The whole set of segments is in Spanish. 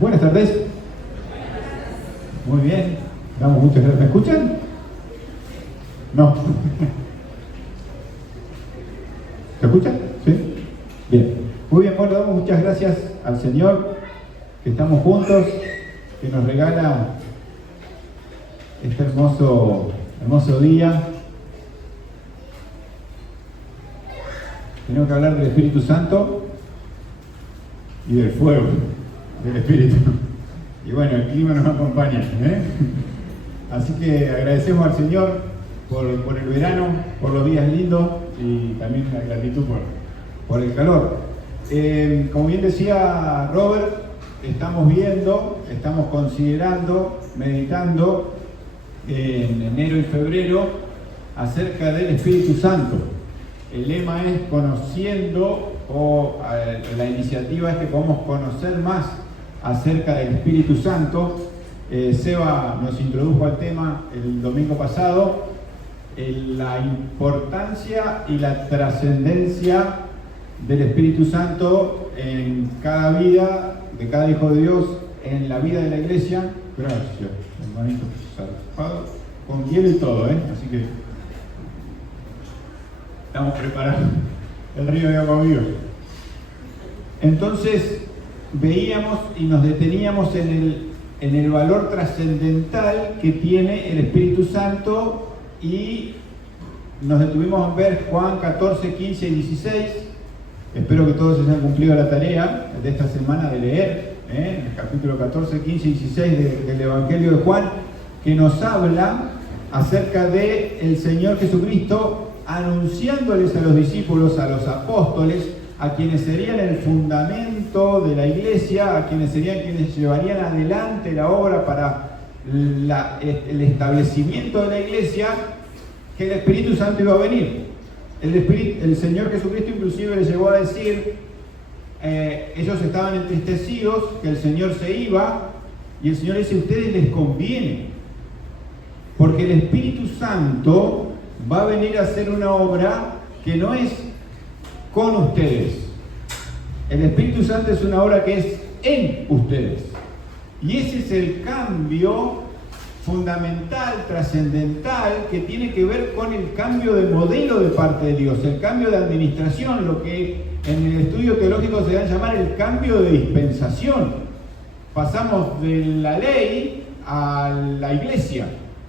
Buenas tardes. Muy bien. Damos muchas gracias. ¿Me escuchan? No. ¿Se escucha? ¿Sí? Bien. Muy bien, bueno, damos muchas gracias al Señor, que estamos juntos, que nos regala este hermoso día. Tenemos que hablar del Espíritu Santo y del fuego del Espíritu. Y bueno, el clima nos acompaña, ¿eh? Así que agradecemos al Señor por el verano, por los días lindos y también la gratitud por el calor. Como bien decía Robert, estamos considerando, meditando en enero y febrero acerca del Espíritu Santo. El lema es conociendo, la iniciativa es que podamos conocer más acerca del Espíritu Santo. Seba nos introdujo al tema el domingo pasado, la importancia y la trascendencia del Espíritu Santo en cada vida de cada hijo de Dios, en la vida de la iglesia. Gracias, hermanito, zarpado, con hielo y todo, así que estamos preparados. El río de agua viva. Entonces veíamos y nos deteníamos en el valor trascendental que tiene el Espíritu Santo y nos detuvimos en ver Juan 14, 15 y 16. Espero que todos hayan cumplido la tarea de esta semana de leer el capítulo 14, 15 y 16 del Evangelio de Juan, que nos habla acerca de el Señor Jesucristo anunciándoles a los discípulos, a los apóstoles, a quienes serían el fundamento de la iglesia, a quienes serían quienes llevarían adelante la obra para el establecimiento de la iglesia, que el Espíritu Santo iba a venir. El Señor Jesucristo inclusive les llegó a decir, ellos estaban entristecidos, que el Señor se iba, y el Señor dice, a ustedes les conviene, porque el Espíritu Santo va a venir a hacer una obra que no es con ustedes. El Espíritu Santo es una obra que es en ustedes. Y ese es el cambio fundamental, trascendental, que tiene que ver con el cambio de modelo de parte de Dios, el cambio de administración, lo que en el estudio teológico se va a llamar el cambio de dispensación. Pasamos de la ley a la iglesia.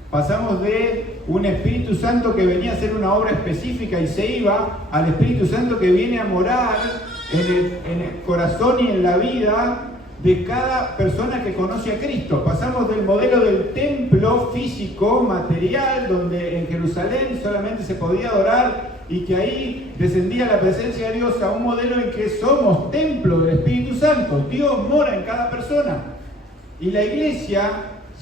Pasamos de un Espíritu Santo que venía a hacer una obra específica y se iba, al Espíritu Santo que viene a morar en el corazón y en la vida de cada persona que conoce a Cristo. Pasamos del modelo del templo físico, material, donde en Jerusalén solamente se podía adorar y que ahí descendía la presencia de Dios, a un modelo en que somos templo del Espíritu Santo. Dios mora en cada persona. Y la iglesia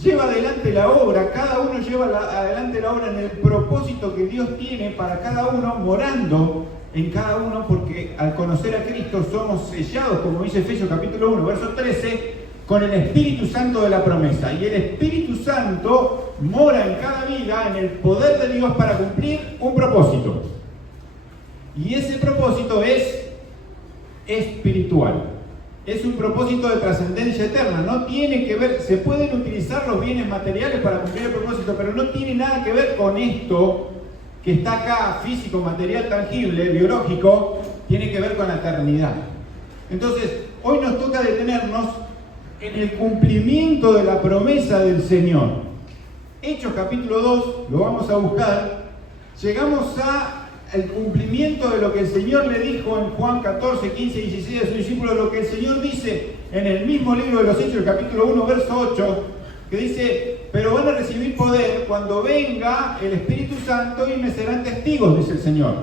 lleva adelante la obra, cada uno lleva adelante la obra en el propósito que Dios tiene para cada uno, morando en cada uno, porque al conocer a Cristo somos sellados, como dice Efesios capítulo 1, verso 13, con el Espíritu Santo de la promesa. Y el Espíritu Santo mora en cada vida, en el poder de Dios para cumplir un propósito. Y ese propósito es espiritual. Es un propósito de trascendencia eterna, no tiene que ver, se pueden utilizar los bienes materiales para cumplir el propósito, pero no tiene nada que ver con esto que está acá, físico, material, tangible, biológico, tiene que ver con la eternidad. Entonces, hoy nos toca detenernos en el cumplimiento de la promesa del Señor. Hechos capítulo 2, lo vamos a buscar, llegamos al cumplimiento de lo que el Señor le dijo en Juan 14, 15 y 16 a sus discípulos, lo que el Señor dice en el mismo libro de los Hechos, el capítulo 1, verso 8, que dice, pero van a recibir poder cuando venga el Espíritu Santo y me serán testigos, dice el Señor.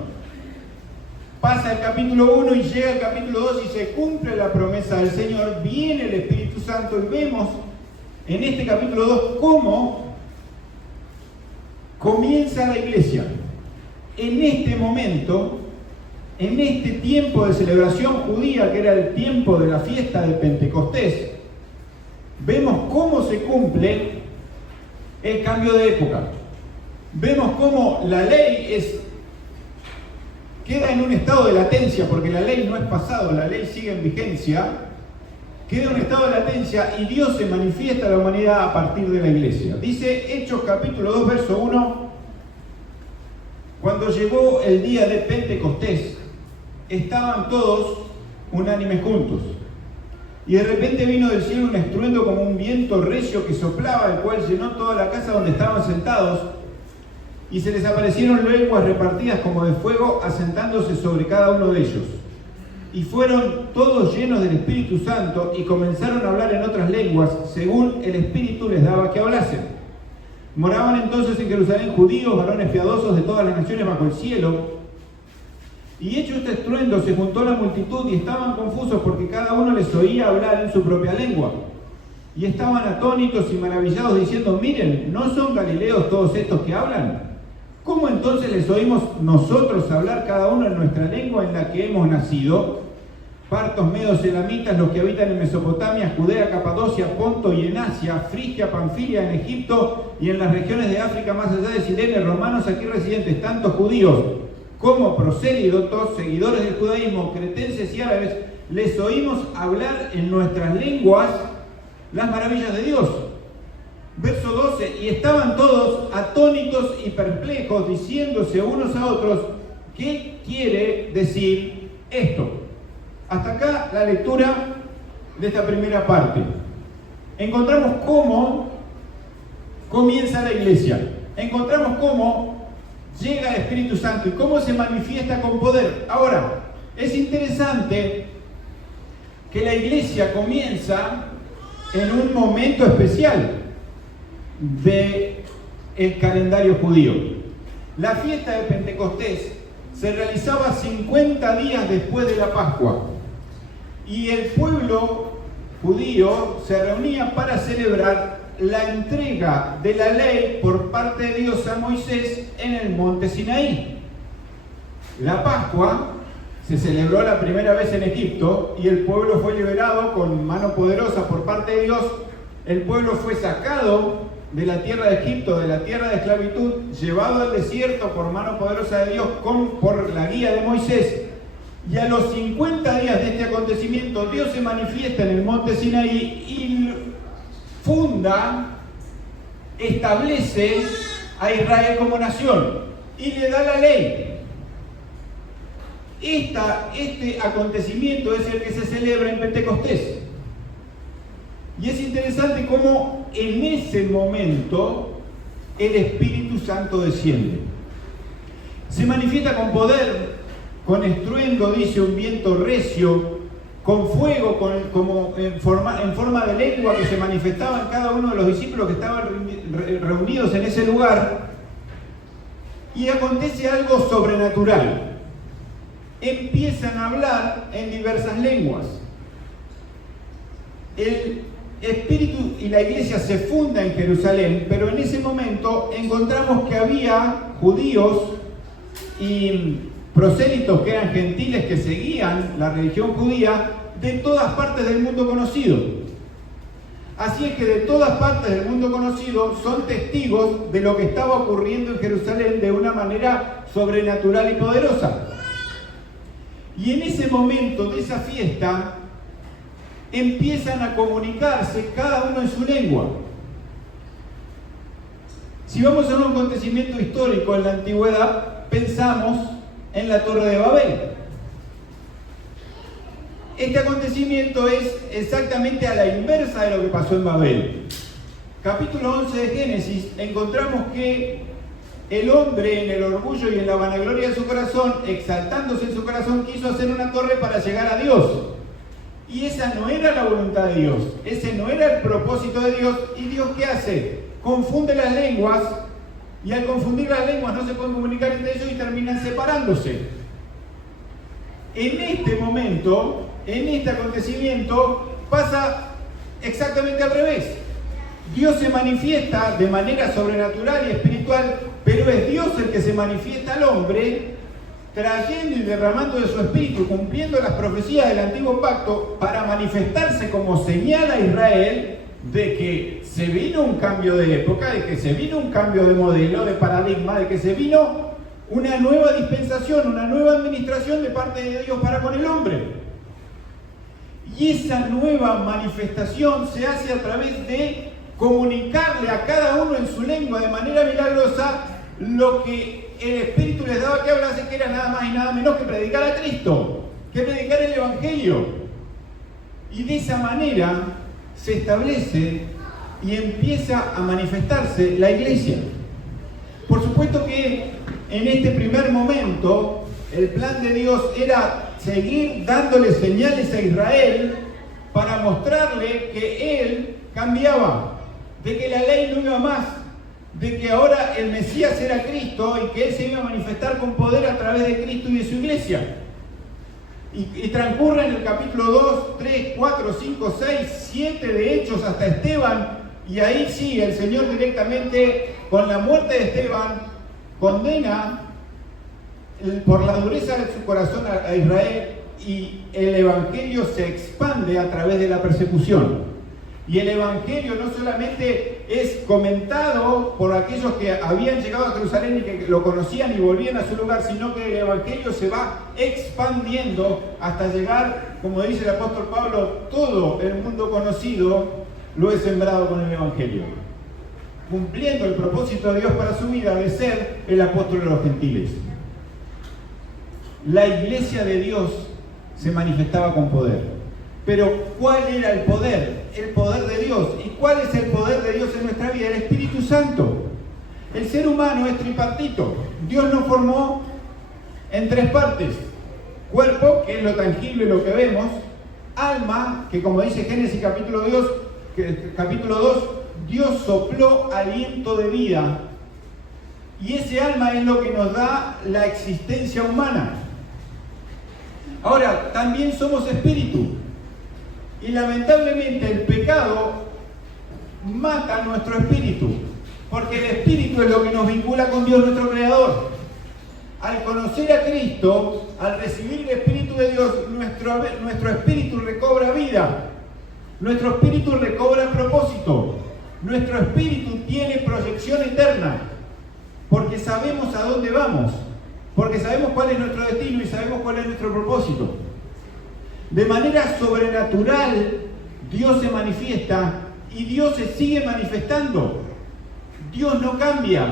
Pasa el capítulo 1 y llega el capítulo 2 y se cumple la promesa del Señor, viene el Espíritu Santo y vemos en este capítulo 2 cómo comienza la iglesia. En este momento, en este tiempo de celebración judía, que era el tiempo de la fiesta de Pentecostés, vemos cómo se cumple el cambio de época. Vemos cómo la ley queda en un estado de latencia, porque la ley no es pasado, la ley sigue en vigencia, queda un estado de latencia y Dios se manifiesta a la humanidad a partir de la iglesia. Dice Hechos capítulo 2, verso 1, cuando llegó el día de Pentecostés, estaban todos unánimes juntos. Y de repente vino del cielo un estruendo como un viento recio que soplaba, el cual llenó toda la casa donde estaban sentados, y se les aparecieron lenguas repartidas como de fuego, asentándose sobre cada uno de ellos. Y fueron todos llenos del Espíritu Santo y comenzaron a hablar en otras lenguas, según el Espíritu les daba que hablasen. Moraban entonces en Jerusalén judíos, varones piadosos de todas las naciones bajo el cielo. Y hecho este estruendo, se juntó la multitud y estaban confusos porque cada uno les oía hablar en su propia lengua. Y estaban atónitos y maravillados diciendo, miren, ¿no son galileos todos estos que hablan? ¿Cómo entonces les oímos nosotros hablar cada uno en nuestra lengua en la que hemos nacido? Partos, medos, elamitas, los que habitan en Mesopotamia, Judea, Capadocia, Ponto y en Asia, Frigia, Panfilia, en Egipto y en las regiones de África más allá de Cirene, romanos aquí residentes, tanto judíos como prosélitos, seguidores del judaísmo, cretenses y árabes, les oímos hablar en nuestras lenguas las maravillas de Dios. Verso 12, y estaban todos atónitos y perplejos, diciéndose unos a otros, ¿qué quiere decir esto? Hasta acá la lectura de esta primera parte. Encontramos cómo comienza la iglesia. Encontramos cómo llega el Espíritu Santo y cómo se manifiesta con poder. Ahora, es interesante que la iglesia comienza en un momento especial del calendario judío. La fiesta de Pentecostés se realizaba 50 días después de la Pascua y el pueblo judío se reunía para celebrar la entrega de la ley por parte de Dios a Moisés en el monte Sinaí. La Pascua se celebró la primera vez en Egipto y el pueblo fue liberado con mano poderosa por parte de Dios. El pueblo fue sacado de la tierra de Egipto, de la tierra de esclavitud, llevado al desierto por mano poderosa de Dios por la guía de Moisés. Y a los 50 días de este acontecimiento, Dios se manifiesta en el monte Sinaí y funda, establece a Israel como nación y le da la ley. Este acontecimiento es el que se celebra en Pentecostés. Y es interesante cómo en ese momento el Espíritu Santo desciende. Se manifiesta con poder, con estruendo, dice un viento recio, con fuego, como en forma de lengua que se manifestaba en cada uno de los discípulos que estaban reunidos en ese lugar. Y acontece algo sobrenatural. Empiezan a hablar en diversas lenguas. El Espíritu y la iglesia se funda en Jerusalén, pero en ese momento encontramos que había judíos y prosélitos que eran gentiles que seguían la religión judía de todas partes del mundo conocido. Así es que de todas partes del mundo conocido son testigos de lo que estaba ocurriendo en Jerusalén de una manera sobrenatural y poderosa. Y en ese momento de esa fiesta empiezan a comunicarse cada uno en su lengua. Si vamos a un acontecimiento histórico en la antigüedad, pensamos en la Torre de Babel. Este acontecimiento es exactamente a la inversa de lo que pasó en Babel. Capítulo 11 de Génesis, encontramos que el hombre en el orgullo y en la vanagloria de su corazón, exaltándose en su corazón, quiso hacer una torre para llegar a Dios. Y esa no era la voluntad de Dios, ese no era el propósito de Dios. ¿Y Dios qué hace? Confunde las lenguas, y al confundir las lenguas no se pueden comunicar entre ellos y terminan separándose. En este momento, en este acontecimiento, pasa exactamente al revés. Dios se manifiesta de manera sobrenatural y espiritual, pero es Dios el que se manifiesta al hombre, trayendo y derramando de su espíritu, cumpliendo las profecías del antiguo pacto, para manifestarse como señal a Israel de que se vino un cambio de época, de que se vino un cambio de modelo, de paradigma, de que se vino una nueva dispensación, una nueva administración de parte de Dios para con el hombre. Y esa nueva manifestación se hace a través de comunicarle a cada uno en su lengua de manera milagrosa lo que el Espíritu les daba que hablase, que era nada más y nada menos que predicar a Cristo, que predicar el Evangelio. Y de esa manera se establece y empieza a manifestarse la iglesia. Por supuesto que en este primer momento el plan de Dios era seguir dándole señales a Israel para mostrarle que Él cambiaba, de que la ley no iba más, de que ahora el Mesías era Cristo y que Él se iba a manifestar con poder a través de Cristo y de su iglesia. Y transcurre en el capítulo 2, 3, 4, 5, 6, 7 de Hechos hasta Esteban, y ahí sí, el Señor directamente, con la muerte de Esteban, condena por la dureza de su corazón a Israel, y el Evangelio se expande a través de la persecución. Y el Evangelio no solamente es comentado por aquellos que habían llegado a Jerusalén y que lo conocían y volvían a su lugar, sino que el Evangelio se va expandiendo hasta llegar, como dice el apóstol Pablo, todo el mundo conocido lo he sembrado con el Evangelio, cumpliendo el propósito de Dios para su vida de ser el apóstol de los gentiles. La iglesia de Dios se manifestaba con poder. Pero ¿cuál era el poder? El poder de Dios. ¿Y cuál es el poder de Dios en nuestra vida? El Espíritu Santo. El ser humano es tripartito. Dios nos formó en tres partes. Cuerpo, que es lo tangible, lo que vemos. Alma, que como dice Génesis capítulo 2, Dios sopló aliento de vida. Y ese alma es lo que nos da la existencia humana. Ahora, también somos espíritu. Y lamentablemente el pecado mata nuestro espíritu, porque el espíritu es lo que nos vincula con Dios nuestro Creador. Al conocer a Cristo, al recibir el Espíritu de Dios, nuestro espíritu recobra vida, nuestro espíritu recobra propósito, nuestro espíritu tiene proyección eterna, porque sabemos a dónde vamos, porque sabemos cuál es nuestro destino y sabemos cuál es nuestro propósito. De manera sobrenatural, Dios se manifiesta y Dios se sigue manifestando. Dios no cambia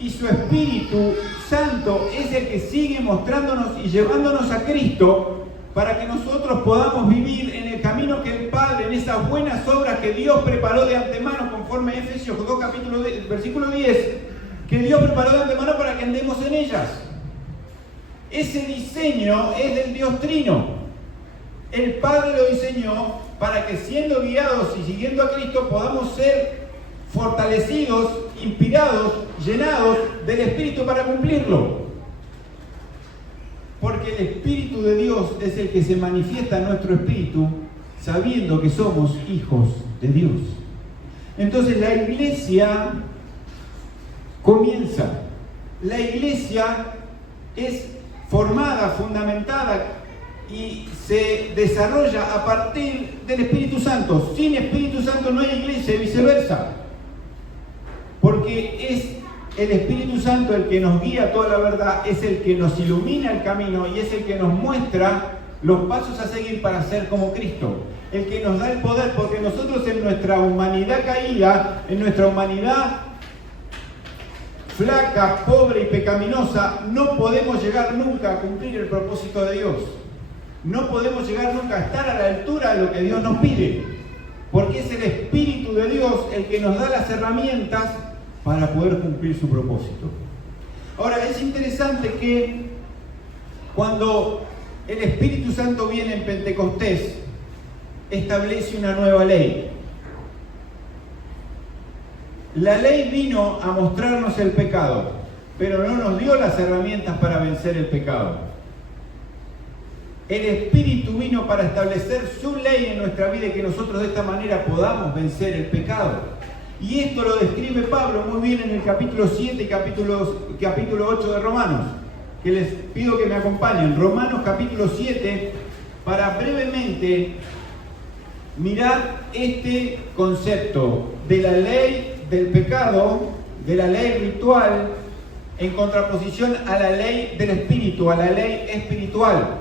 y su Espíritu Santo es el que sigue mostrándonos y llevándonos a Cristo para que nosotros podamos vivir en el camino que el Padre, en esas buenas obras que Dios preparó de antemano, conforme a Efesios 2, versículo 10, que Dios preparó de antemano para que andemos en ellas. Ese diseño es del Dios Trino. El Padre lo diseñó para que siendo guiados y siguiendo a Cristo podamos ser fortalecidos, inspirados, llenados del Espíritu para cumplirlo. Porque el Espíritu de Dios es el que se manifiesta en nuestro espíritu sabiendo que somos hijos de Dios. Entonces la iglesia comienza. La iglesia es formada, fundamentada y se desarrolla a partir del Espíritu Santo. Sin Espíritu Santo no hay iglesia y viceversa. Porque es el Espíritu Santo el que nos guía a toda la verdad, es el que nos ilumina el camino y es el que nos muestra los pasos a seguir para ser como Cristo. El que nos da el poder, porque nosotros en nuestra humanidad caída, en nuestra humanidad flaca, pobre y pecaminosa, no podemos llegar nunca a cumplir el propósito de Dios. No podemos llegar nunca a estar a la altura de lo que Dios nos pide, porque es el Espíritu de Dios el que nos da las herramientas para poder cumplir su propósito. Ahora, es interesante que cuando el Espíritu Santo viene en Pentecostés, establece una nueva ley. La ley vino a mostrarnos el pecado, pero no nos dio las herramientas para vencer el pecado. El Espíritu vino para establecer su ley en nuestra vida y que nosotros de esta manera podamos vencer el pecado. Y esto lo describe Pablo muy bien en el capítulo 7 y capítulo 8 de Romanos, que les pido que me acompañen. Romanos capítulo 7, para brevemente mirar este concepto de la ley del pecado, de la ley ritual, en contraposición a la ley del Espíritu, a la ley espiritual.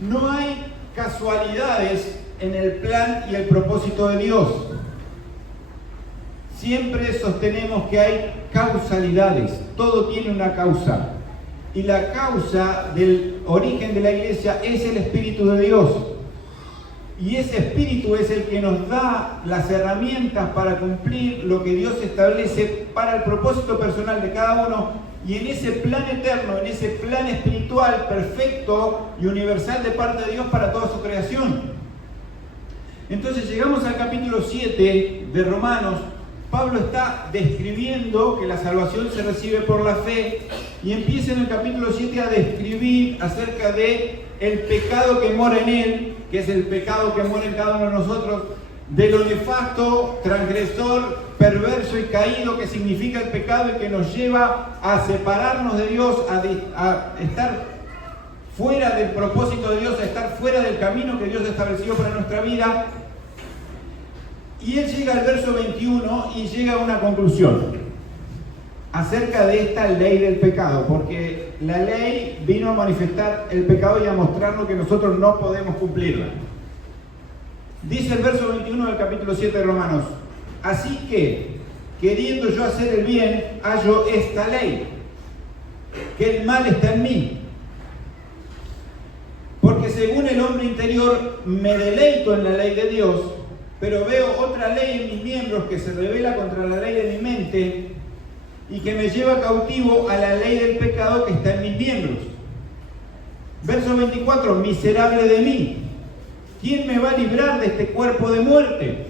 No hay casualidades en el plan y el propósito de Dios. Siempre sostenemos que hay causalidades, todo tiene una causa. Y la causa del origen de la iglesia es el Espíritu de Dios. Y ese Espíritu es el que nos da las herramientas para cumplir lo que Dios establece para el propósito personal de cada uno y en ese plan eterno, en ese plan espiritual perfecto y universal de parte de Dios para toda su creación. Entonces llegamos al capítulo 7 de Romanos. Pablo está describiendo que la salvación se recibe por la fe y empieza en el capítulo 7 a describir acerca de el pecado que mora en él, que es el pecado que mora en cada uno de nosotros, de lo nefasto, transgresor, perverso y caído que significa el pecado y que nos lleva a separarnos de Dios, a estar fuera del propósito de Dios, a estar fuera del camino que Dios estableció para nuestra vida. Y él llega al verso 21 y llega a una conclusión acerca de esta ley del pecado, porque la ley vino a manifestar el pecado y a mostrarnos que nosotros no podemos cumplirla. Dice el verso 21 del capítulo 7 de Romanos: así que, queriendo yo hacer el bien, hallo esta ley, que el mal está en mí. Porque según el hombre interior me deleito en la ley de Dios, pero veo otra ley en mis miembros que se revela contra la ley de mi mente y que me lleva cautivo a la ley del pecado que está en mis miembros. Verso 24: miserable de mí, ¿quién me va a librar de este cuerpo de muerte?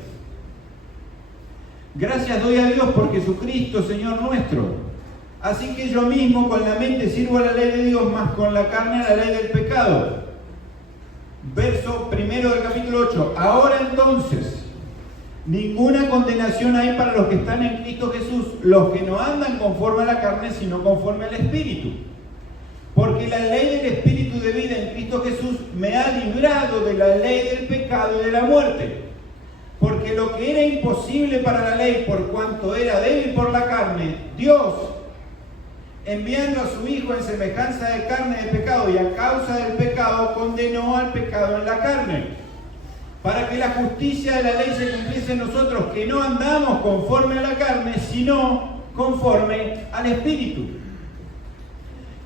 Gracias doy a Dios por Jesucristo, Señor nuestro. Así que yo mismo con la mente sirvo a la ley de Dios, más con la carne a la ley del pecado. Verso primero del capítulo 8. Ahora entonces, ninguna condenación hay para los que están en Cristo Jesús, los que no andan conforme a la carne, sino conforme al Espíritu. Porque la ley del Espíritu de vida en Cristo Jesús me ha librado de la ley del pecado y de la muerte. Porque lo que era imposible para la ley, por cuanto era débil por la carne, Dios, enviando a su Hijo en semejanza de carne de pecado y a causa del pecado, condenó al pecado en la carne, para que la justicia de la ley se cumpliese en nosotros, que no andamos conforme a la carne, sino conforme al Espíritu.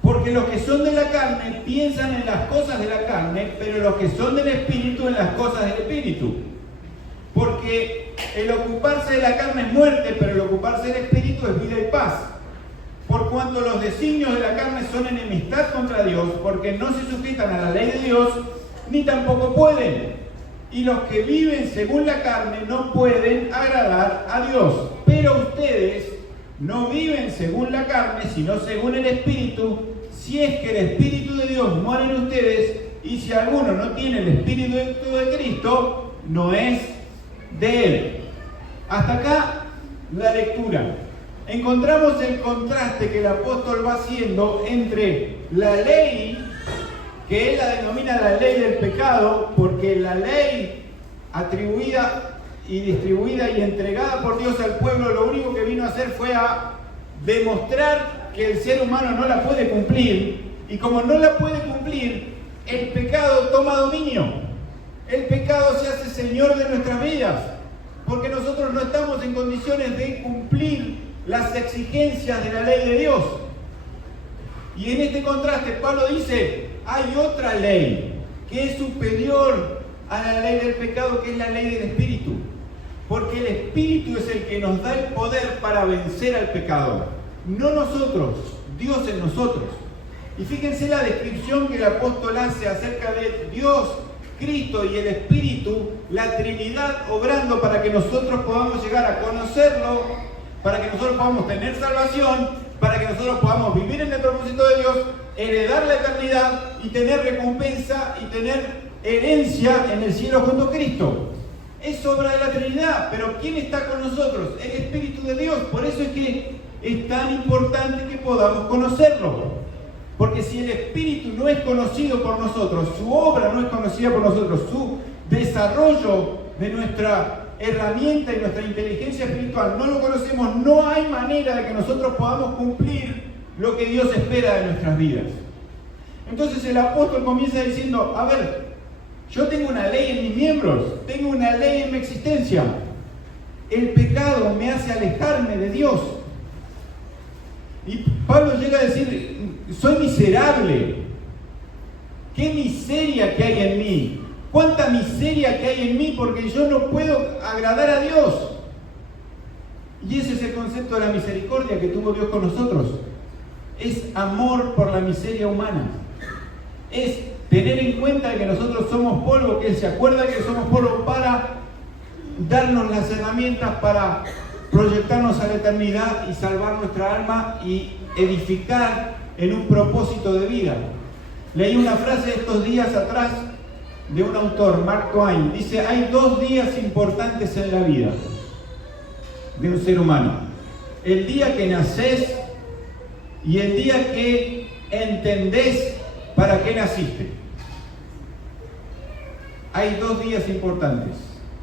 Porque los que son de la carne piensan en las cosas de la carne, pero los que son del Espíritu en las cosas del Espíritu. Porque el ocuparse de la carne es muerte, pero el ocuparse del Espíritu es vida y paz. Por cuanto los designios de la carne son enemistad contra Dios, porque no se sujetan a la ley de Dios, ni tampoco pueden. Y los que viven según la carne no pueden agradar a Dios. Pero ustedes no viven según la carne, sino según el Espíritu, si es que el Espíritu de Dios mora en ustedes, y si alguno no tiene el Espíritu de Cristo, no es de él. Hasta acá la lectura. Encontramos el contraste que el apóstol va haciendo entre la ley, que él la denomina la ley del pecado, porque la ley atribuida y distribuida y entregada por Dios al pueblo, lo único que vino a hacer fue a demostrar que el ser humano no la puede cumplir, y como no la puede cumplir, el pecado toma dominio. El pecado se hace señor de nuestras vidas, porque nosotros no estamos en condiciones de cumplir las exigencias de la ley de Dios. Y en este contraste Pablo dice, hay otra ley que es superior a la ley del pecado, que es la ley del Espíritu. Porque el Espíritu es el que nos da el poder para vencer al pecado. No nosotros, Dios en nosotros. Y fíjense la descripción que el apóstol hace acerca de Dios, Cristo y el Espíritu, la Trinidad obrando para que nosotros podamos llegar a conocerlo, para que nosotros podamos tener salvación, para que nosotros podamos vivir en el propósito de Dios, heredar la eternidad y tener recompensa y tener herencia en el cielo junto a Cristo. Es obra de la Trinidad, pero ¿quién está con nosotros? El Espíritu de Dios. Por eso es que es tan importante que podamos conocerlo. Porque si el Espíritu no es conocido por nosotros, su obra no es conocida por nosotros, su desarrollo de nuestra herramienta y nuestra inteligencia espiritual no lo conocemos, no hay manera de que nosotros podamos cumplir lo que Dios espera de nuestras vidas. Entonces el apóstol comienza diciendo, a ver, Yo tengo una ley en mis miembros, tengo una ley en mi existencia. El pecado me hace alejarme de Dios. Y Pablo llega a decir, soy miserable. ¡Qué miseria que hay en mí! ¡Cuánta miseria que hay en mí! Porque yo no puedo agradar a Dios. Y ese es el concepto de la misericordia que tuvo Dios con nosotros. Es amor por la miseria humana. Es tener en cuenta que nosotros somos polvo, que Él se acuerda que somos polvo para darnos las herramientas para proyectarnos a la eternidad y salvar nuestra alma y edificar en un propósito de vida. Leí una frase estos días atrás de un autor, Mark Twain. Dice, hay 2 días importantes en la vida de un ser humano. El día que nacés y el día que entendés para qué naciste. Hay 2 días importantes.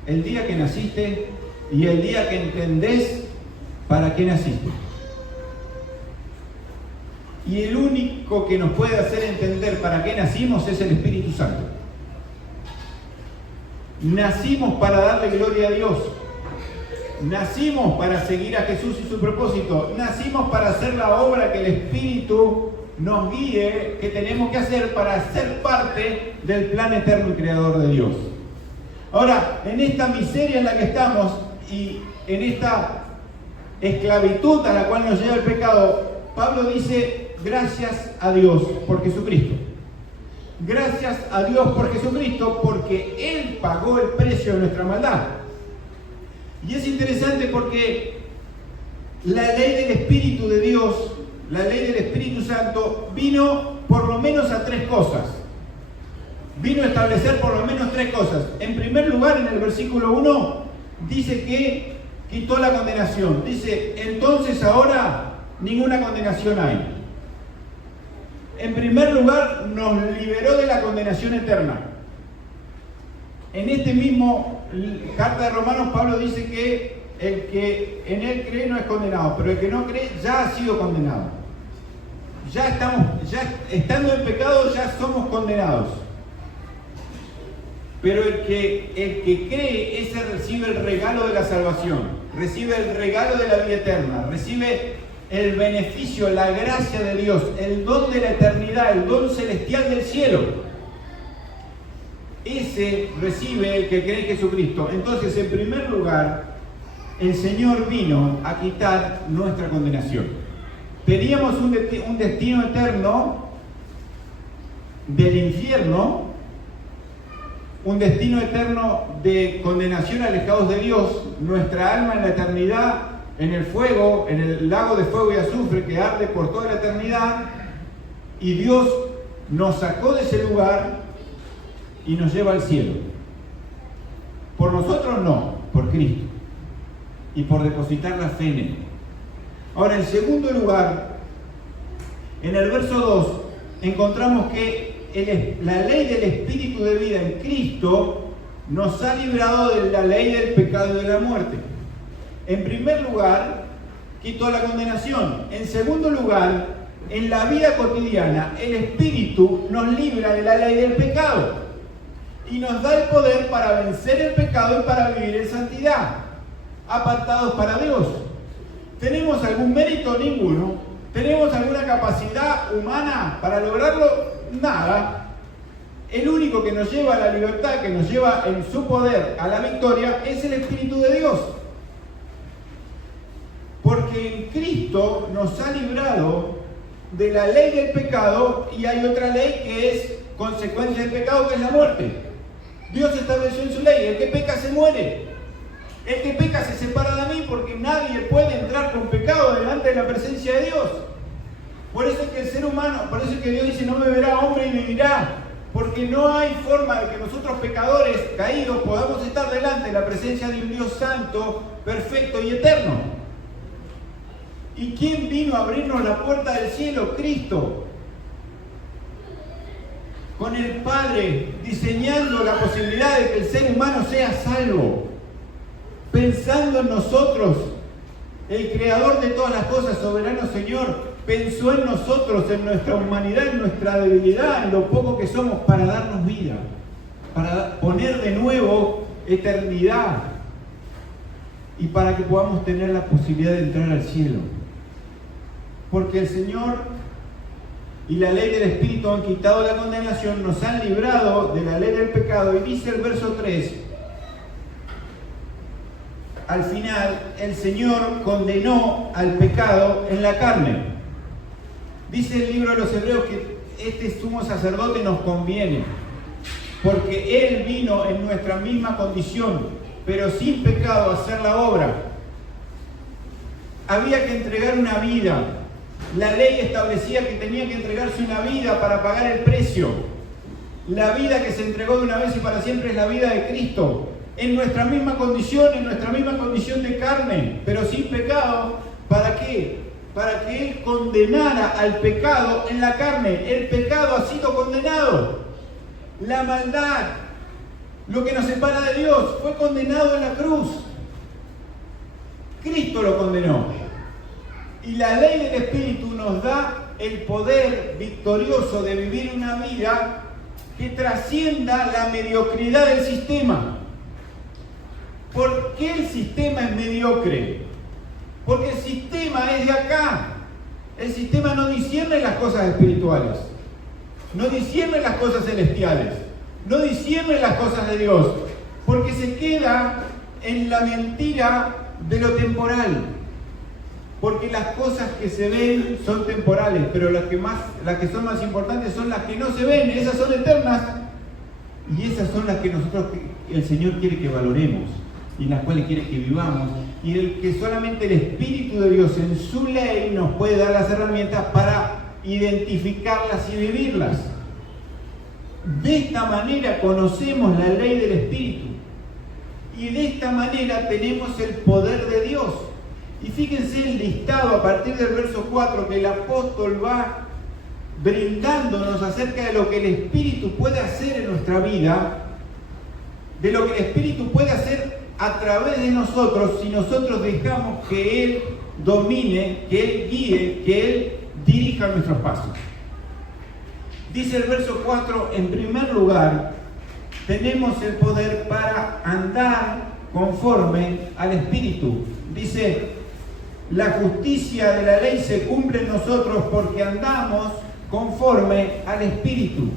El día que naciste y el día que entendés para qué naciste. Y el único que nos puede hacer entender para qué nacimos es el Espíritu Santo. Nacimos para darle gloria a Dios. Nacimos para seguir a Jesús y su propósito. Nacimos para hacer la obra que el Espíritu nos guíe, que tenemos que hacer para ser parte del plan eterno y creador de Dios. Ahora, en esta miseria en la que estamos y en esta esclavitud a la cual nos lleva el pecado, Pablo dice, gracias a Dios por Jesucristo. Gracias a Dios por Jesucristo, porque Él pagó el precio de nuestra maldad. Y es interesante porque la ley del Espíritu de Dios, la ley del Espíritu Santo, vino por lo menos a 3 cosas. Vino a establecer por lo menos 3 cosas. En primer lugar, en el versículo 1, dice que quitó la condenación. Dice, entonces ahora ninguna condenación hay. En primer lugar, nos liberó de la condenación eterna. En este mismo carta de Romanos, Pablo dice que el que en él cree no es condenado, pero el que no cree ya ha sido condenado. Ya estando en pecado, ya somos condenados. Pero el que cree, ese recibe el regalo de la salvación, recibe el regalo de la vida eterna, recibe el beneficio, la gracia de Dios, el don de la eternidad, el don celestial del cielo. Ese recibe el que cree en Jesucristo. Entonces, en primer lugar, el Señor vino a quitar nuestra condenación. Teníamos un destino eterno del infierno, un destino eterno de condenación, alejados de Dios, nuestra alma en la eternidad, en el fuego, en el lago de fuego y azufre que arde por toda la eternidad, y Dios nos sacó de ese lugar y nos lleva al cielo. Por nosotros no, por Cristo, y por depositar la fe en Él. Ahora, en segundo lugar, en el verso 2, encontramos que la ley del Espíritu de vida en Cristo nos ha librado de la ley del pecado y de la muerte. En primer lugar, quitó la condenación. En segundo lugar, en la vida cotidiana, el Espíritu nos libra de la ley del pecado y nos da el poder para vencer el pecado y para vivir en santidad, apartados para Dios. ¿Tenemos algún mérito? Ninguno. ¿Tenemos alguna capacidad humana para lograrlo? Nada. El único que nos lleva a la libertad, que nos lleva en su poder a la victoria, es el Espíritu de Dios. Porque en Cristo nos ha librado de la ley del pecado y hay otra ley que es consecuencia del pecado, que es la muerte. Dios estableció en su ley, el que peca se muere. El que peca se separa de mí, porque nadie puede entrar con pecado delante de la presencia de Dios. Por eso es que el ser humano, por eso es que Dios dice, no me verá hombre y vivirá. Porque no hay forma de que nosotros pecadores caídos podamos estar delante de la presencia de un Dios santo, perfecto y eterno. ¿Y quién vino a abrirnos la puerta del cielo? Cristo. Con el Padre diseñando la posibilidad de que el ser humano sea salvo. Pensando en nosotros, el Creador de todas las cosas, soberano Señor, pensó en nosotros, en nuestra humanidad, en nuestra debilidad, en lo poco que somos, para darnos vida, para poner de nuevo eternidad y para que podamos tener la posibilidad de entrar al cielo. Porque el Señor y la ley del Espíritu han quitado la condenación, nos han librado de la ley del pecado. Y dice el verso 3, al final el Señor condenó al pecado en la carne. Dice el libro de los Hebreos que este sumo sacerdote nos conviene, porque Él vino en nuestra misma condición, pero sin pecado, a hacer la obra. Había que entregar una vida. La ley establecía que tenía que entregarse una vida para pagar el precio. La vida que se entregó de una vez y para siempre es la vida de Cristo. En nuestra misma condición de carne, pero sin pecado. ¿Para qué? Para que Él condenara al pecado en la carne. El pecado ha sido condenado. La maldad, lo que nos separa de Dios, fue condenado en la cruz. Cristo lo condenó. Y la ley del Espíritu nos da el poder victorioso de vivir una vida que trascienda la mediocridad del sistema. ¿Por qué el sistema es mediocre? Porque el sistema es de acá. El sistema no discierne las cosas espirituales, no discierne las cosas celestiales, no discierne las cosas de Dios, porque se queda en la mentira de lo temporal. Porque las cosas que se ven son temporales, pero las que son más importantes son las que no se ven, esas son eternas. Y esas son las que el Señor quiere que valoremos, y en las cuales quiere que vivamos, y el que solamente el Espíritu de Dios en su ley nos puede dar las herramientas para identificarlas y vivirlas. De esta manera conocemos la ley del Espíritu, y de esta manera tenemos el poder de Dios. Y fíjense el listado a partir del verso 4 que el apóstol va brindándonos acerca de lo que el Espíritu puede hacer en nuestra vida, de lo que el Espíritu puede hacer a través de nosotros si nosotros dejamos que Él domine, que Él guíe, que Él dirija nuestros pasos. Dice el verso 4, en primer lugar, tenemos el poder para andar conforme al Espíritu. Dice, la justicia de la ley se cumple en nosotros porque andamos conforme al Espíritu.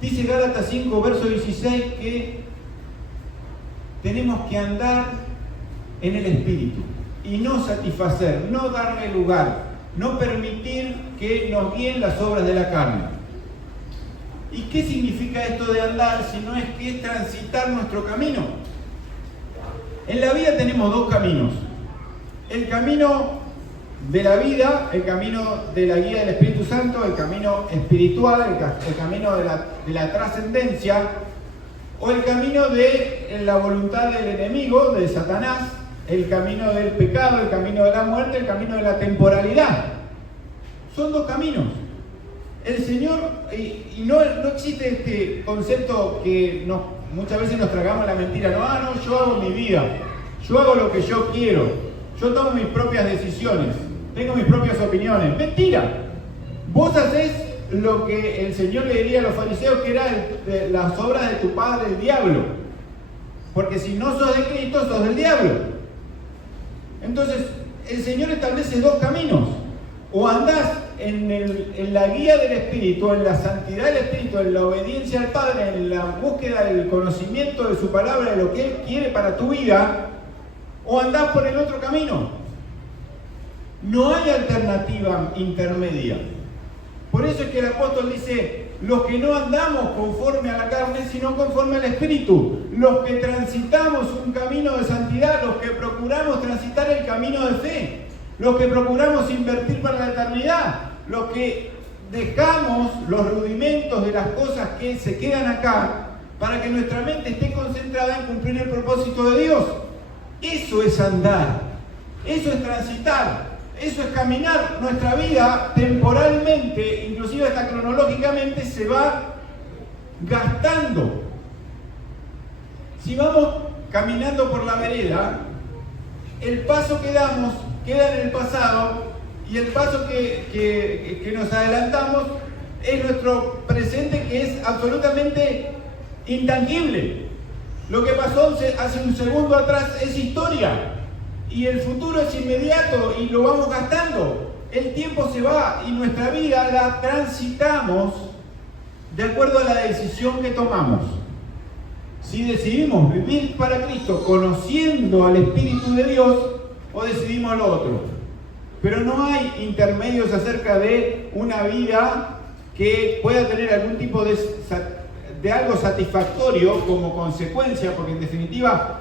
Dice Gálatas 5, verso 16, que tenemos que andar en el Espíritu y no satisfacer, no darle lugar, no permitir que nos guíen las obras de la carne. ¿Y qué significa esto de andar si no es que es transitar nuestro camino? En la vida tenemos dos caminos. El camino de la vida, el camino de la guía del Espíritu Santo, el camino espiritual, el camino de la trascendencia, o el camino de la voluntad del enemigo, de Satanás, el camino del pecado, el camino de la muerte, el camino de la temporalidad. Son dos caminos. El Señor, y no existe este concepto que muchas veces nos tragamos la mentira, no, yo hago mi vida, yo hago lo que yo quiero, yo tomo mis propias decisiones, tengo mis propias opiniones. Mentira. Vos haces lo que el Señor le diría a los fariseos, que eran las obras de tu padre el diablo. Porque si no sos de Cristo, sos del diablo. Entonces, el Señor establece dos caminos. O andás en la guía del Espíritu, en la santidad del Espíritu, en la obediencia al Padre, en la búsqueda del conocimiento de su palabra, de lo que Él quiere para tu vida, o andás por el otro camino. No hay alternativa intermedia. Por eso es que el apóstol dice, los que no andamos conforme a la carne, sino conforme al Espíritu, los que transitamos un camino de santidad, los que procuramos transitar el camino de fe, los que procuramos invertir para la eternidad, los que dejamos los rudimentos de las cosas que se quedan acá para que nuestra mente esté concentrada en cumplir el propósito de Dios. Eso es andar, eso es transitar, eso es caminar. Nuestra vida temporalmente, inclusive hasta cronológicamente, se va gastando. Si vamos caminando por la vereda, el paso que damos queda en el pasado y el paso que nos adelantamos es nuestro presente, que es absolutamente intangible. Lo que pasó hace un segundo atrás es historia. Y el futuro es inmediato y lo vamos gastando. El tiempo se va y nuestra vida la transitamos de acuerdo a la decisión que tomamos. Si decidimos vivir para Cristo conociendo al Espíritu de Dios o decidimos lo otro. Pero no hay intermedios acerca de una vida que pueda tener algún tipo de algo satisfactorio como consecuencia, porque en definitiva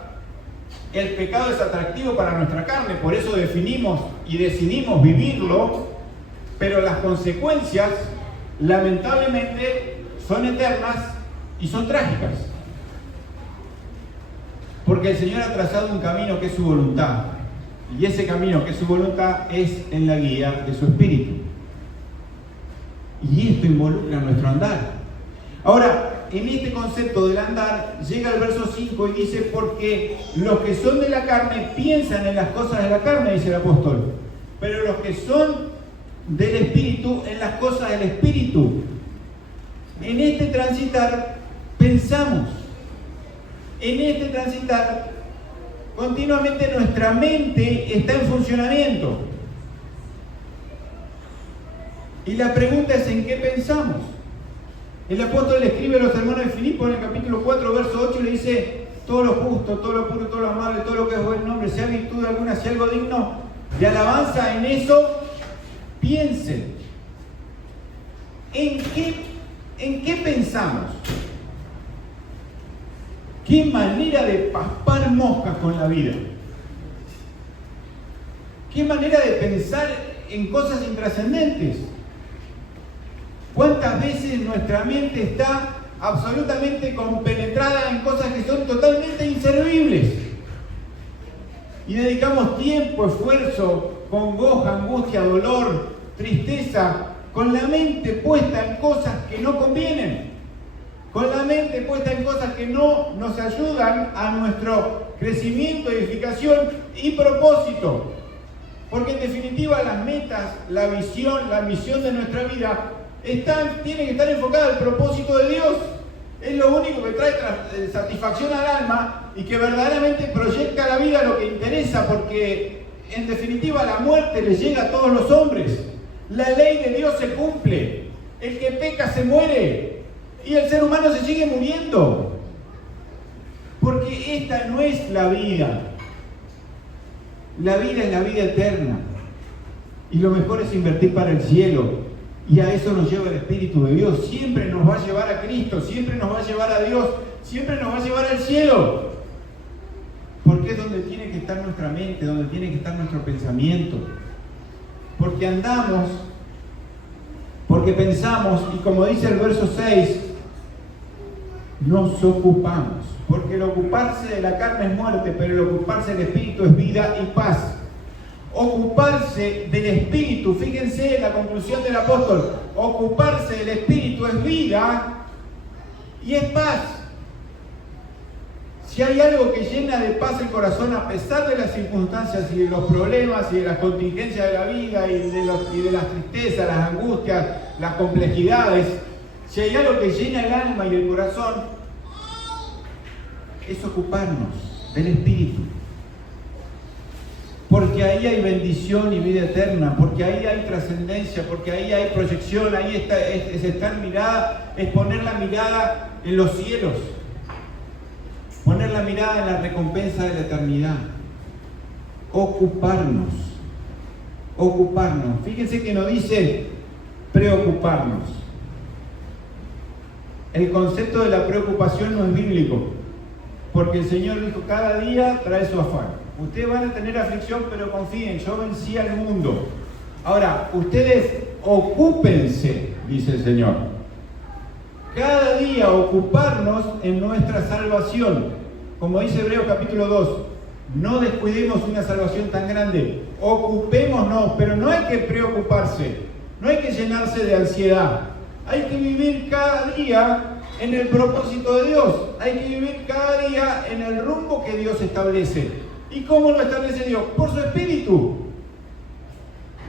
el pecado es atractivo para nuestra carne, por eso definimos y decidimos vivirlo, pero las consecuencias lamentablemente son eternas y son trágicas. Porque el Señor ha trazado un camino que es su voluntad, y ese camino que es su voluntad es en la guía de su Espíritu. Y esto involucra nuestro andar. Ahora, en este concepto del andar, llega el verso 5 y dice, porque los que son de la carne piensan en las cosas de la carne, dice el apóstol, pero los que son del Espíritu, en las cosas del Espíritu. En este transitar, pensamos. En este transitar, continuamente nuestra mente está en funcionamiento. Y la pregunta es, ¿en qué pensamos? El apóstol le escribe a los hermanos de Filipo en el capítulo 4, verso 8, y le dice, todo lo justo, todo lo puro, todo lo amable, todo lo que es buen nombre, sea virtud alguna, sea algo digno de alabanza, en eso piensen. ¿En qué pensamos? ¿Qué manera de paspar moscas con la vida? ¿Qué manera de pensar en cosas intrascendentes? ¿Cuántas veces nuestra mente está absolutamente compenetrada en cosas que son totalmente inservibles? Y dedicamos tiempo, esfuerzo, congoja, angustia, dolor, tristeza, con la mente puesta en cosas que no convienen. Con la mente puesta en cosas que no nos ayudan a nuestro crecimiento, edificación y propósito. Porque en definitiva las metas, la visión, la misión de nuestra vida tienen que estar enfocadas al propósito de Dios. Es lo único que trae satisfacción al alma y que verdaderamente proyecta la vida lo que interesa, porque en definitiva la muerte le llega a todos los hombres. La ley de Dios se cumple. El que peca se muere. Y el ser humano se sigue muriendo. Porque esta no es la vida. La vida es la vida eterna. Y lo mejor es invertir para el cielo. Y a eso nos lleva el Espíritu de Dios. Siempre nos va a llevar a Cristo. Siempre nos va a llevar a Dios. Siempre nos va a llevar al cielo. Porque es donde tiene que estar nuestra mente. Donde tiene que estar nuestro pensamiento. Porque andamos. Porque pensamos. Y como dice el verso 6. Nos ocupamos, porque el ocuparse de la carne es muerte, pero el ocuparse del Espíritu es vida y paz. Ocuparse del Espíritu, fíjense en la conclusión del apóstol, ocuparse del Espíritu es vida y es paz. Si hay algo que llena de paz el corazón a pesar de las circunstancias y de los problemas y de las contingencias de la vida y de las tristezas, las angustias, las complejidades, si hay algo que llena el alma y el corazón, es ocuparnos del Espíritu. Porque ahí hay bendición y vida eterna, porque ahí hay trascendencia, porque ahí hay proyección, ahí es estar mirada, es poner la mirada en los cielos, poner la mirada en la recompensa de la eternidad. Ocuparnos. Fíjense que no dice preocuparnos. El concepto de la preocupación no es bíblico, porque el Señor dijo, cada día trae su afán. Ustedes van a tener aflicción, pero confíen, yo vencí al mundo. Ahora, ustedes ocúpense, dice el Señor. Cada día ocuparnos en nuestra salvación. Como dice Hebreos capítulo 2, no descuidemos una salvación tan grande. Ocupémonos, pero no hay que preocuparse, no hay que llenarse de ansiedad. Hay que vivir cada día en el propósito de Dios. Hay que vivir cada día en el rumbo que Dios establece. ¿Y cómo lo establece Dios? Por su Espíritu.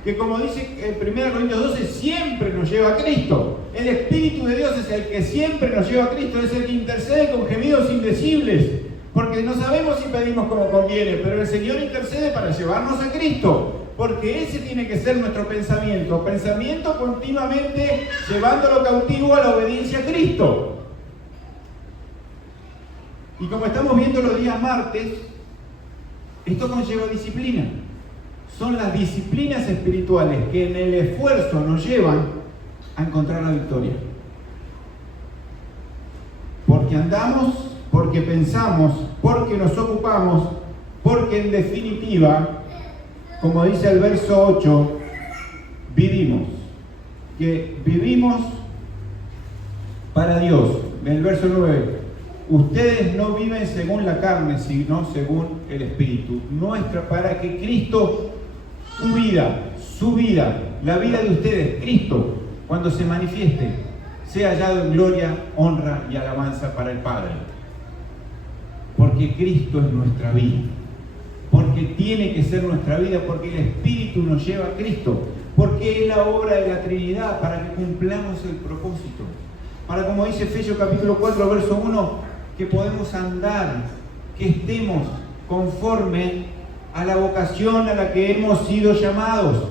que como dice el 1 Corintios 12, siempre nos lleva a Cristo. El Espíritu de Dios es el que siempre nos lleva a Cristo, es el que intercede con gemidos indecibles, porque no sabemos si pedimos como conviene, pero el Señor intercede para llevarnos a Cristo, porque ese tiene que ser nuestro pensamiento continuamente llevándolo cautivo a la obediencia a Cristo. Y como estamos viendo los días martes, esto conlleva disciplina. Son las disciplinas espirituales que en el esfuerzo nos llevan a encontrar la victoria. Porque andamos, porque pensamos, porque nos ocupamos, porque en definitiva, como dice el verso 8, vivimos. Que vivimos para Dios. En el verso 9, ustedes no viven según la carne, sino según el Espíritu. Para que Cristo, su vida, la vida de ustedes, Cristo, cuando se manifieste, sea hallado en gloria, honra y alabanza para el Padre. Porque Cristo es nuestra vida. Porque tiene que ser nuestra vida, porque el Espíritu nos lleva a Cristo. Porque es la obra de la Trinidad para que cumplamos el propósito. Para, como dice Efesios capítulo 4, verso 1, que podemos andar, que estemos conforme a la vocación a la que hemos sido llamados.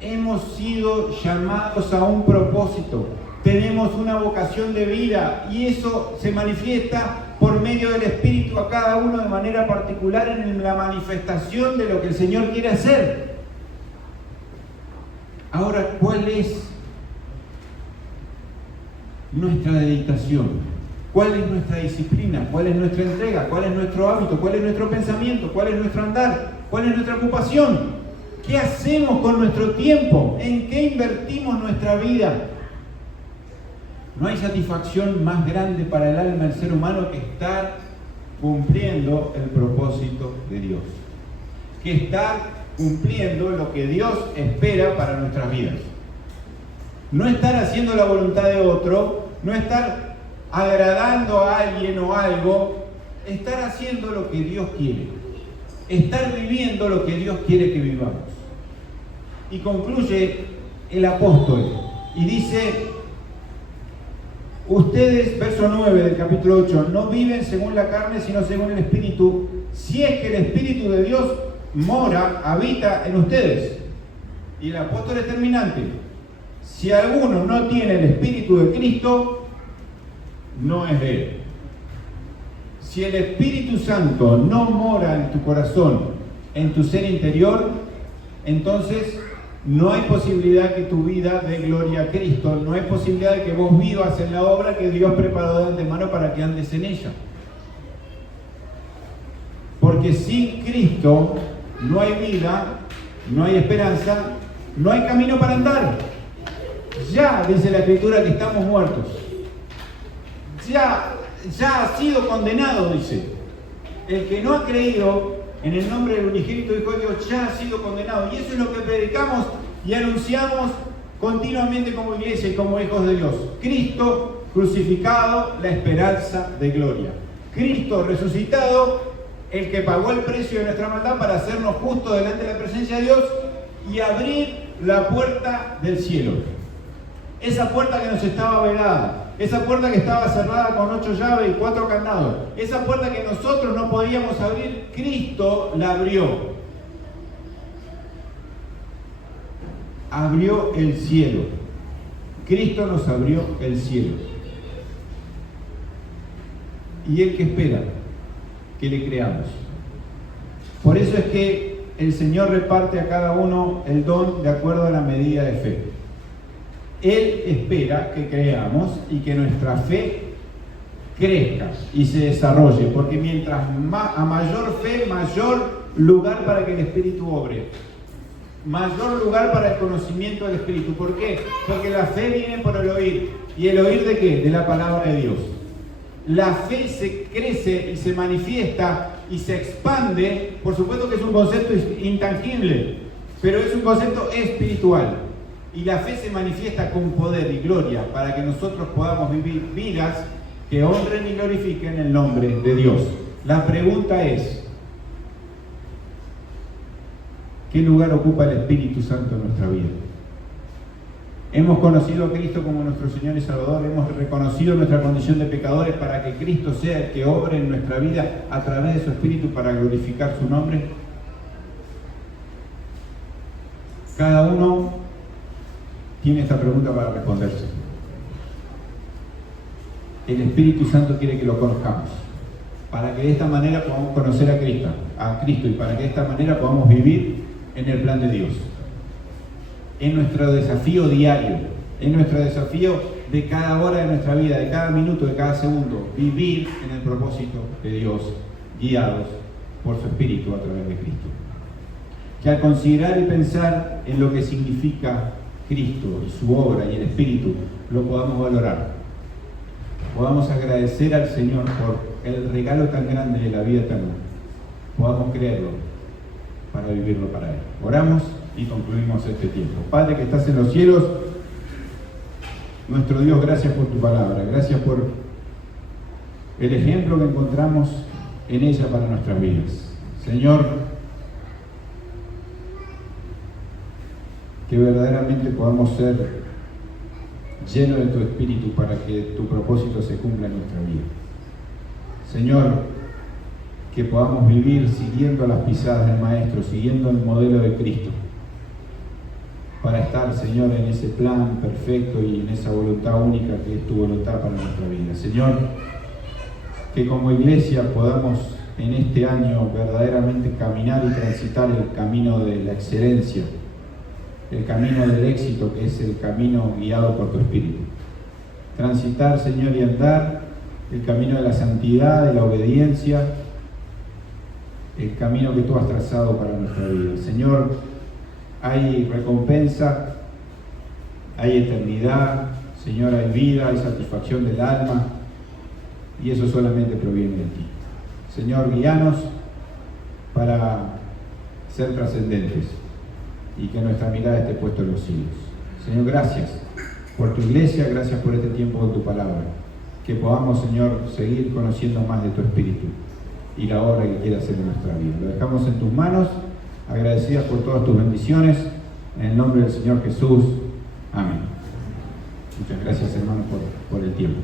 Hemos sido llamados a un propósito. Tenemos una vocación de vida y eso se manifiesta por medio del Espíritu a cada uno de manera particular en la manifestación de lo que el Señor quiere hacer. Ahora, ¿cuál es nuestra dedicación? ¿Cuál es nuestra disciplina? ¿Cuál es nuestra entrega? ¿Cuál es nuestro hábito? ¿Cuál es nuestro pensamiento? ¿Cuál es nuestro andar? ¿Cuál es nuestra ocupación? ¿Qué hacemos con nuestro tiempo? ¿En qué invertimos nuestra vida? No hay satisfacción más grande para el alma del ser humano que estar cumpliendo el propósito de Dios. Que estar cumpliendo lo que Dios espera para nuestras vidas. No estar haciendo la voluntad de otro, no estar agradando a alguien o algo, estar haciendo lo que Dios quiere, estar viviendo lo que Dios quiere que vivamos. Y concluye el apóstol y dice, ustedes, verso 9 del capítulo 8, no viven según la carne sino según el Espíritu, si es que el Espíritu de Dios mora, habita en ustedes. Y el apóstol es terminante, si alguno no tiene el Espíritu de Cristo, no es de Él. Si el Espíritu Santo no mora en tu corazón, en tu ser interior, entonces no hay posibilidad que tu vida dé gloria a Cristo, no hay posibilidad de que vos vivas en la obra que Dios preparó de antemano para que andes en ella. Porque sin Cristo no hay vida, no hay esperanza, no hay camino para andar. Ya dice la Escritura que estamos muertos. Ya ha sido condenado, dice. El que no ha creído en el nombre del unigénito Hijo de Dios ya ha sido condenado. Y eso es lo que predicamos y anunciamos continuamente como iglesia y como hijos de Dios. Cristo crucificado, la esperanza de gloria. Cristo resucitado, el que pagó el precio de nuestra maldad para hacernos justos delante de la presencia de Dios y abrir la puerta del cielo. Esa puerta que nos estaba velada. Esa puerta que estaba cerrada con 8 llaves y 4 candados. Esa puerta que nosotros no podíamos abrir, Cristo la abrió. Abrió el cielo. Cristo nos abrió el cielo. Y Él que espera que le creamos. Por eso es que el Señor reparte a cada uno el don de acuerdo a la medida de fe. Él espera que creamos y que nuestra fe crezca y se desarrolle, porque mientras a mayor fe, mayor lugar para que el Espíritu obre, mayor lugar para el conocimiento del Espíritu. ¿Por qué? Porque la fe viene por el oír. ¿Y el oír de qué? De la palabra de Dios. La fe se crece y se manifiesta y se expande. Por supuesto que es un concepto intangible, pero es un concepto espiritual. Y la fe se manifiesta con poder y gloria para que nosotros podamos vivir vidas que honren y glorifiquen el nombre de Dios. La pregunta es, ¿Qué lugar ocupa el Espíritu Santo en nuestra vida? Hemos conocido a Cristo como nuestro Señor y Salvador, hemos reconocido nuestra condición de pecadores para que Cristo sea el que obre en nuestra vida a través de su Espíritu para glorificar su nombre. Cada uno tiene esta pregunta para responderse. El Espíritu Santo quiere que lo conozcamos, para que de esta manera podamos conocer a Cristo y para que de esta manera podamos vivir en el plan de Dios. Es nuestro desafío diario, es nuestro desafío de cada hora de nuestra vida, de cada minuto, de cada segundo, vivir en el propósito de Dios, guiados por su Espíritu a través de Cristo. Que al considerar y pensar en lo que significa Cristo y su obra y el Espíritu, lo podamos valorar. Podamos agradecer al Señor por el regalo tan grande de la vida eterna. Podamos creerlo para vivirlo para Él. Oramos y concluimos este tiempo. Padre que estás en los cielos, nuestro Dios, gracias por tu palabra, gracias por el ejemplo que encontramos en ella para nuestras vidas. Señor, que verdaderamente podamos ser llenos de tu Espíritu para que tu propósito se cumpla en nuestra vida. Señor, que podamos vivir siguiendo las pisadas del Maestro, siguiendo el modelo de Cristo, para estar, Señor, en ese plan perfecto y en esa voluntad única que es tu voluntad para nuestra vida. Señor, que como iglesia podamos en este año verdaderamente caminar y transitar el camino de la excelencia, el camino del éxito, que es el camino guiado por tu Espíritu. Transitar, Señor, y andar el camino de la santidad, de la obediencia, el camino que tú has trazado para nuestra vida. Señor, hay recompensa, hay eternidad, Señor, hay vida, hay satisfacción del alma, y eso solamente proviene de ti. Señor, guíanos para ser trascendentes y que nuestra mirada esté puesta en los cielos. Señor, gracias por tu iglesia, gracias por este tiempo con tu palabra. Que podamos, Señor, seguir conociendo más de tu Espíritu y la obra que quieras hacer en nuestra vida. Lo dejamos en tus manos, agradecidas por todas tus bendiciones, en el nombre del Señor Jesús. Amén. Muchas gracias, hermanos, por el tiempo.